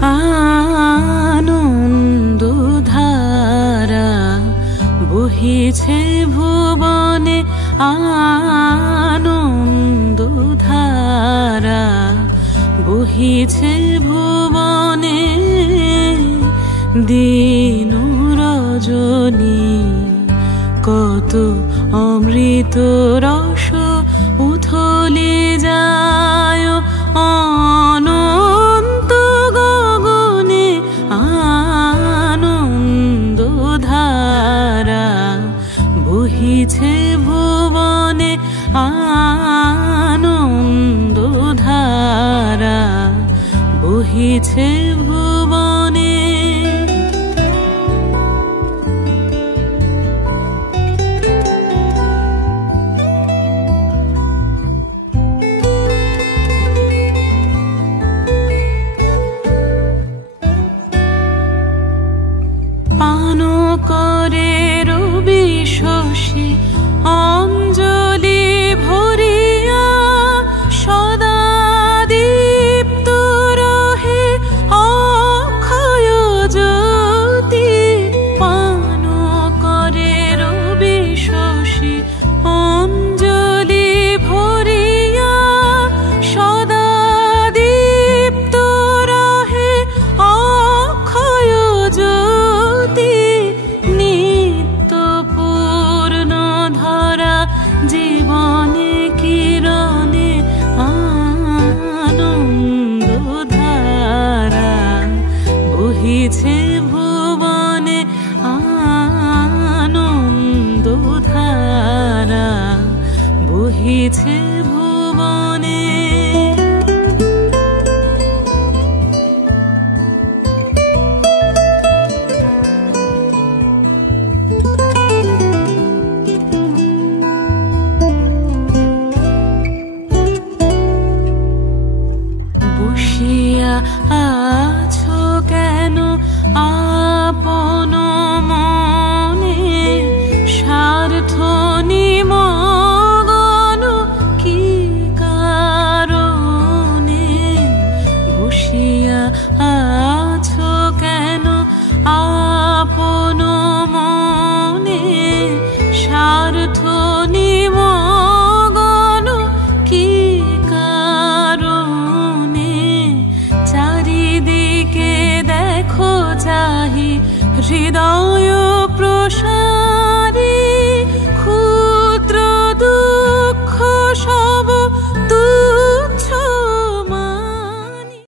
আনন্দধারা বহিছে ভুবনে, আনন্দধারা বহিছে ভুবনে। দিন রজনী কত অমৃত রস উথলে যায় অনন্ত গগনে। আনন্দধারা বহিছে ভুবনে, আনন্দধারা বহিছে ভুবনে। পান করে রবি শশী অঞ্জলি ভরিয়া, সদা দীপ্ত রহে অক্ষয় জ্যোতি। পান করে রবি শশী অঞ্জলি ভরিয়া, সদা দীপ্ত রহে অক্ষয় জ্যোতি। নিত্য পূর্ণ ধরা জীবনে কিরণে, আনন্দধারা বহিছে ভুবনে, আনন্দধারা বহিছে ভুবনে।